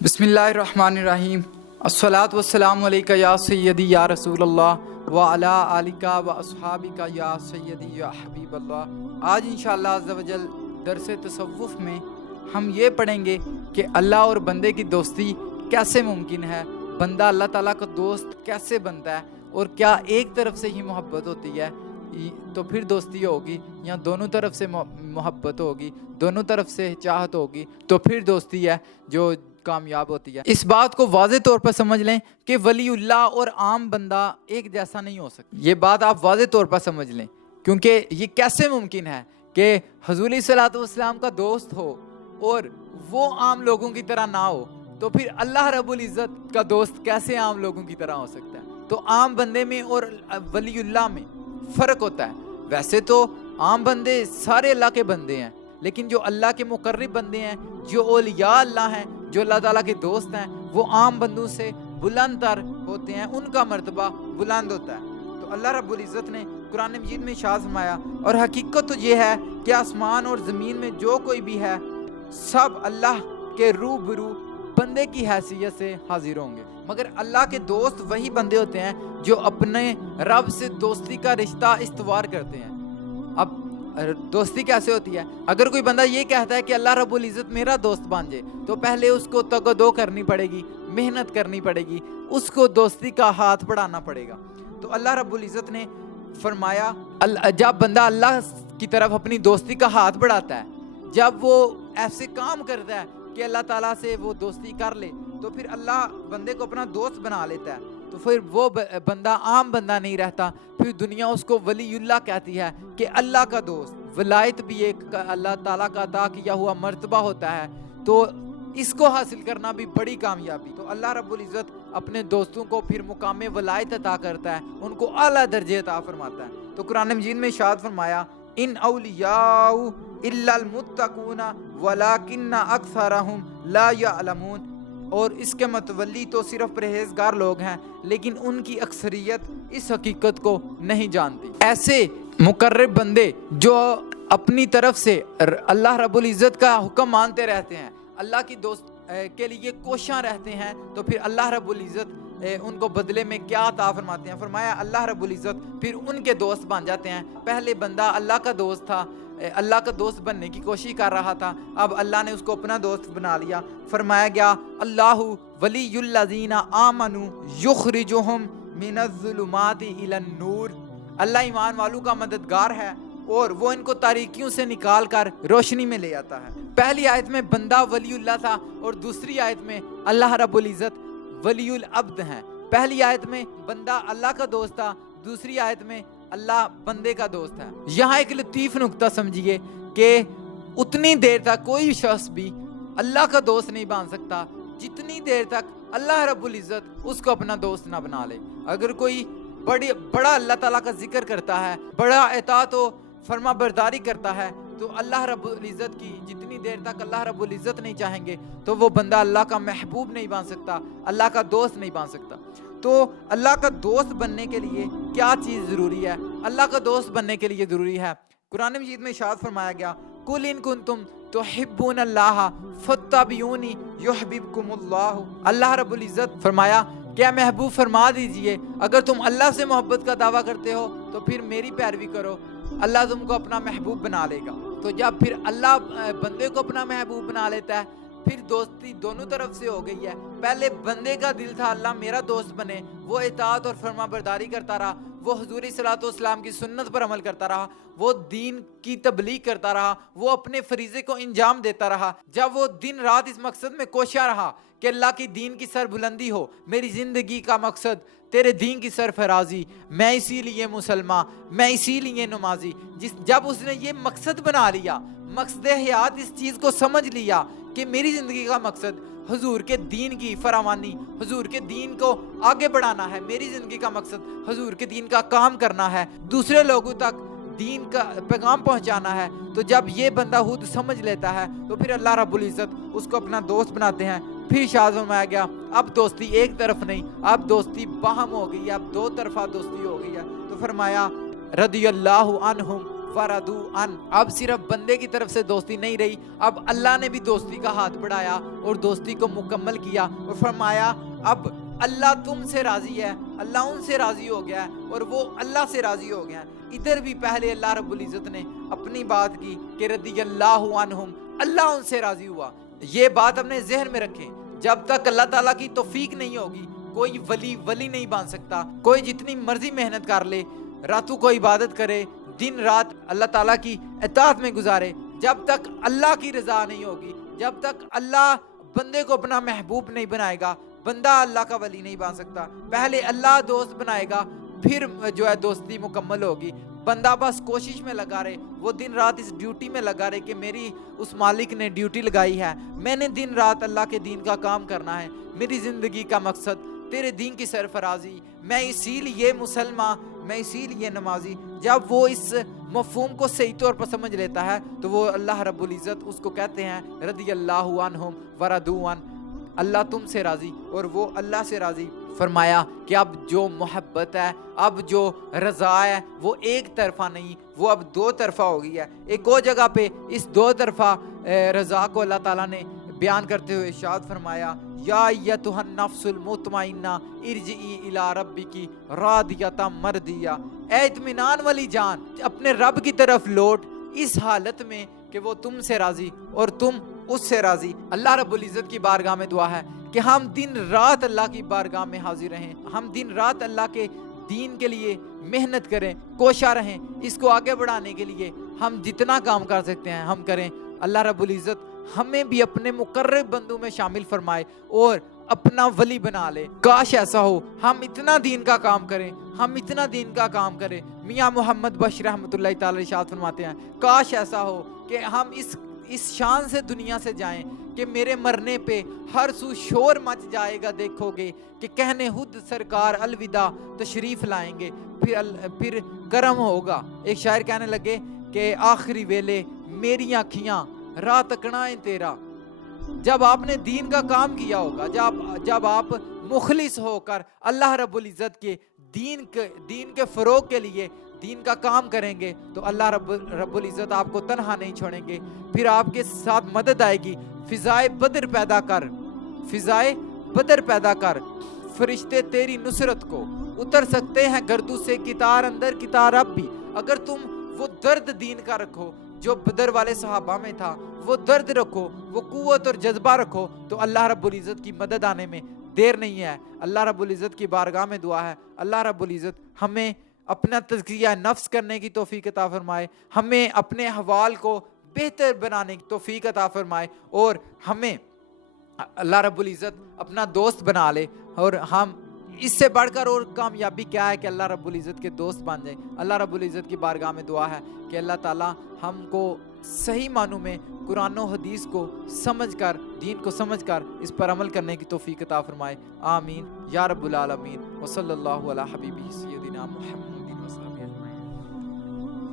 बिस्मिल्लाहिर्रहमानिर्रहीम। अस्सलातु वस्सलामु अलैका या सय्यदी या रसूल अल्लाह व अला आलिका व अस्हाबिका या सय्यदी या हबीब अल्लाह। आज इंशाअल्लाह अज़्ज़ा वजल दरस तसव्वुफ़ में हम ये पढ़ेंगे कि अल्लाह और बंदे की दोस्ती कैसे मुमकिन है, बंदा अल्लाह ताला का दोस्त कैसे बनता है, और क्या एक तरफ से ही मोहब्बत होती है तो फिर दोस्ती होगी, या दोनों तरफ से मोहब्बत होगी, दोनों तरफ से चाहत होगी तो फिर दोस्ती है जो कामयाब होती है। इस बात को वाज़े तौर पर समझ लें कि वलीउल्लाह और आम बंदा एक जैसा नहीं हो सकता। ये बात आप वाज़े तौर पर समझ लें, क्योंकि ये कैसे मुमकिन है कि हुज़ूर सल्लल्लाहु अलैहि वसल्लम का दोस्त हो और वो आम लोगों की तरह ना हो, तो फिर अल्लाह रब्बुल इज़्ज़त का दोस्त कैसे आम लोगों की तरह हो सकता है। तो आम बंदे में और वलीउल्लाह में फ़र्क होता है। वैसे तो आम बंदे सारे अल्लाह के बंदे हैं, लेकिन जो अल्लाह के मुकर्रब बंदे हैं, जो औलिया अल्लाह हैं, जो अल्लाह ताला के दोस्त हैं, वो आम बंदों से बुलंद तर होते हैं, उनका मर्तबा बुलंद होता है। तो अल्लाह रब्बुल इज़्ज़त ने कुरान मजीद में इरशाद फरमाया, और हकीकत तो ये है कि आसमान और ज़मीन में जो कोई भी है सब अल्लाह के रूबरू बंदे की हैसियत से हाजिर होंगे, मगर अल्लाह के दोस्त वही बंदे होते हैं जो अपने रब से दोस्ती का रिश्ता इस्तवार करते हैं। अब दोस्ती कैसे होती है? अगर कोई बंदा ये कहता है कि अल्लाह रब्बुल इज़्ज़त मेरा दोस्त बन जाए, तो पहले उसको तगदो करनी पड़ेगी, मेहनत करनी पड़ेगी, उसको दोस्ती का हाथ बढ़ाना पड़ेगा। तो अल्लाह रब्बुल इज़्ज़त ने फरमाया, जब बंदा अल्लाह की तरफ अपनी दोस्ती का हाथ बढ़ाता है, जब वो ऐसे काम करता है कि अल्लाह ताला से वो दोस्ती कर ले, तो फिर अल्लाह बंदे को अपना दोस्त बना लेता है। तो फिर वो बंदा आम बंदा नहीं रहता, फिर दुनिया उसको वलीउल्लाह कहती है कि अल्लाह का दोस्त। वलायत भी एक अल्लाह ताला का अता किया हुआ मर्तबा होता है, तो इसको हासिल करना भी बड़ी कामयाबी। तो अल्लाह रब्बुल इज़्ज़त अपने दोस्तों को फिर मुकाम वलायत अता करता है, उनको आला दर्जे अता फरमाता है। तो कुरान मजीद में इरशाद फरमाया, इन औलियाउ इल्लल मुत्तकूना वलाकिन्ना अक्सरहुम ला यअलमून। और इसके मतवली तो सिर्फ परहेजगार लोग हैं, लेकिन उनकी अक्सरियत इस हकीकत को नहीं जानती। ऐसे मुकर्रब बंदे जो अपनी तरफ से अल्लाह रब्बुल इज़्ज़त का हुक्म मानते रहते हैं, अल्लाह की दोस्त के लिए कोशां रहते हैं, तो फिर अल्लाह रब्बुल इज़्ज़त उनको बदले में क्या अता फरमाते हैं? फरमाया अल्लाह रब्बुल इज़्ज़त फिर उनके दोस्त बन जाते हैं। पहले बंदा अल्लाह का दोस्त था, अल्लाह का दोस्त बनने की कोशिश कर रहा था, अब अल्लाह ने उसको अपना दोस्त बना लिया। फरमाया गया, अल्लाहु वलियुल्लज़ीना आमनु युखरिजुहुम मिनज़्ज़ुलुमाति इलन-नूर। अल्लाह ईमान वालों का मददगार है और वो इनको तारीकियों से निकाल कर रोशनी में ले आता है। पहली आयत में बंदा वलीउल्लाह था और दूसरी आयत में अल्लाह रब्बुल इज़्ज़त वलीउल अब्द हैं। पहली आयत में बंदा अल्लाह का दोस्त था, दूसरी आयत में अल्लाह बंदे का दोस्त है। यहाँ एक लतीफ़ नुक्ता समझिए कि उतनी देर तक कोई शख्स भी अल्लाह का दोस्त नहीं बन सकता जितनी देर तक अल्लाह रब्बुल इज़्ज़त उसको अपना दोस्त ना बना ले। अगर कोई बड़ा अल्लाह ताला का जिक्र करता है, बड़ा इताअत व फरमा बरदारी करता है, तो अल्लाह रब्बुल इज़्ज़त की जितनी देर तक अल्लाह रब्बुल इज़्ज़त नहीं चाहेंगे, तो वो बंदा अल्लाह का महबूब नहीं बन सकता, अल्लाह का दोस्त नहीं बन सकता। तो अल्लाह का दोस्त बनने के लिए क्या चीज़ ज़रूरी है? अल्लाह का दोस्त बनने के लिए ज़रूरी है, कुरान मजीद में इरशाद फरमाया गया, कुल इन कुंतुम तुहिब्बूनल्लाह फत्तबिऊनी युहब्बिबकुमुल्लाह। अल्लाह रब्बुल इज़्ज़त फरमाया, क्या महबूब फरमा दीजिए, अगर तुम अल्लाह से मोहब्बत का दावा करते हो तो फिर मेरी पैरवी करो, अल्लाह तुमको अपना महबूब बना लेगा। तो जब फिर अल्लाह बंदे को अपना महबूब बना लेता है, फिर दोस्ती दोनों तरफ से हो गई है। पहले बंदे का दिल था अल्लाह मेरा दोस्त बने, वो इताअत और फरमा बरदारी करता रहा, वो हुज़ूर सल्लल्लाहु अलैहि वसल्लम की सुन्नत पर अमल करता रहा, वो दीन की तबलीग करता रहा, वो अपने फरीज़े को इंजाम देता रहा। जब वो दिन रात इस मकसद में कोशा रहा कि अल्लाह की दीन की सरबुलंदी हो, मेरी ज़िंदगी का मकसद तेरे दीन की सरफराजी, मैं इसीलिए मुसलमान, मैं इसीलिए नमाजी, जब उसने ये मकसद बना लिया, मकसद हयात इस चीज़ को समझ लिया कि मेरी ज़िंदगी का मकसद हुजूर के दीन की फरामानी, हुजूर के दीन को आगे बढ़ाना है, मेरी ज़िंदगी का मकसद हुजूर के दीन का काम करना है, दूसरे लोगों तक दीन का पैगाम पहुंचाना है। तो जब ये बंदा खुद समझ लेता है, तो फिर अल्लाह रब्बुल इज़्ज़त उसको अपना दोस्त बनाते हैं। फिर इरशाद फरमाया गया, अब दोस्ती एक तरफ नहीं, अब दोस्ती बाहम हो गई है, अब दो तरफा दोस्ती हो गई है। तो फरमाया रदियल्लाहु अन्हुम वरदू अन। अब सिर्फ बंदे की तरफ से दोस्ती नहीं रही, अब अल्लाह ने भी दोस्ती का हाथ बढ़ाया और दोस्ती को मुकम्मल किया और फरमाया अब अल्लाह तुमसे राजी है, अल्लाह उनसे राजी हो गया है और वो अल्लाह से राजी हो गया है। इधर भी पहले अल्लाह रब्बुल इज़्ज़त ने अपनी बात की कि रदियल्लाहु अन्हुम, अल्लाह उनसे राजी हुआ। ये बात अपने जहन में रखें, जब तक अल्लाह ताला की तौफीक नहीं होगी कोई वली नहीं बन सकता। कोई जितनी मर्जी मेहनत कर ले, रातों को इबादत करे, दिन रात अल्लाह ताला की इताअत में गुजारे, जब तक अल्लाह की रज़ा नहीं होगी, जब तक अल्लाह बंदे को अपना महबूब नहीं बनाएगा, बंदा अल्लाह का वली नहीं बन सकता। पहले अल्लाह दोस्त बनाएगा, फिर जो है दोस्ती मुकम्मल होगी। बंदा बस कोशिश में लगा रहे, वो दिन रात इस ड्यूटी में लगा रहे कि मेरी उस मालिक ने ड्यूटी लगाई है, मैंने दिन रात अल्लाह के दीन का काम करना है, मेरी ज़िंदगी का मकसद तेरे दीन की सरफराजी, मैं इसीलिए मुसलमान, मैं इसीलिए नमाजी। जब वो इस मफ़हूम को सही तौर पर समझ लेता है तो वो अल्लाह रब्बुल इज़्ज़त उसको कहते हैं रदियल्लाहु अन्हुम वरदू अन, अल्लाह तुमसे राज़ी और वो अल्लाह से राज़ी। फरमाया कि अब जो मोहब्बत है, अब जो रज़ा है, वो एक तरफा नहीं, वो अब दो तरफा हो गई है। एक और जगह पे इस दो तरफा रज़ा को अल्लाह ताला ने बयान करते हुए इरशाद फरमाया, या अय्युहन नफ्सुल मुतमइन्ना इरजिई इला रब्बिकी रादियतम मर्दिया, ए इत्मीनान वाली जान अपने रब की तरफ लौट इस हालत में कि वो तुमसे राज़ी और तुम उससे राज़ी। अल्लाह रब्बुल इज़्ज़त की बारगाह में दुआ है कि हम दिन रात अल्लाह की बारगाह में हाजिर रहें, हम दिन रात अल्लाह के दीन के लिए मेहनत करें, कोशा रहें। इसको आगे बढ़ाने के लिए हम जितना काम कर सकते हैं हम करें। अल्लाह रब्बुल इज़्ज़त हमें भी अपने मुकर्रब बंदों में शामिल फरमाए और अपना वली बना ले। काश ऐसा हो, हम इतना दीन का काम करें, हम इतना दीन का काम करें। मियाँ मोहम्मद बशीर रहमतुल्लाहि ताला इरशाद फरमाते हैं, काश ऐसा हो कि हम इस शान से दुनिया से जाएं कि मेरे मरने पे हर सू शोर मच जाएगा, देखोगे कि कहने खुद सरकार अलविदा तशरीफ लाएंगे, फिर करम होगा। एक शायर कहने लगे कि आखिरी वेले मेरी आँखियाँ राह तकना है तेरा। जब आपने दीन का काम किया होगा, जब आप मुखलिस होकर अल्लाह रब्बुल इज़्ज़त के दीन के फ़रोग के लिए दीन का काम करेंगे तो अल्लाह रब्बुल इज़्ज़त आपको तन्हा नहीं छोड़ेंगे, फिर आपके साथ मदद आएगी। फ़िज़ाए बदर पैदा कर, फ़िज़ाए बदर पैदा कर, फरिश्ते तेरी नुसरत को उतर सकते हैं गर्दू से कितार अंदर कितार अब भी। अगर तुम वो दर्द दीन का रखो जो बदर वाले सहाबा में था, वो दर्द रखो, वो कुव्वत और जज्बा रखो, तो अल्लाह रब्बुल इज़्ज़त की मदद आने में देर नहीं है। अल्लाह रब्बुल इज़्ज़त की बारगाह में दुआ है, अल्लाह रब्बुल इज़्ज़त हमें अपना तज़किया नफ्स करने की तौफीक अता फरमाए, हमें अपने अहवाल को बेहतर बनाने की तौफीक अता फरमाए और हमें अल्लाह रब्बुल इज़्ज़त अपना दोस्त बना ले। और हम इससे बढ़कर और कामयाबी क्या है कि अल्लाह रब्बुल इज़्ज़त के दोस्त बन जाए। अल्लाह रब्बुल इज़्ज़त की बारगाह में दुआ है कि अल्लाह ताला हमको सही मानों में कुरान और हदीस को समझकर, दीन को समझकर इस पर अमल करने की तौफीक अता फरमाए। आमीन या रब्बुल आलमीन। व सल्लल्लाहु अला हबीबी सय्यदिना मुहम्मद।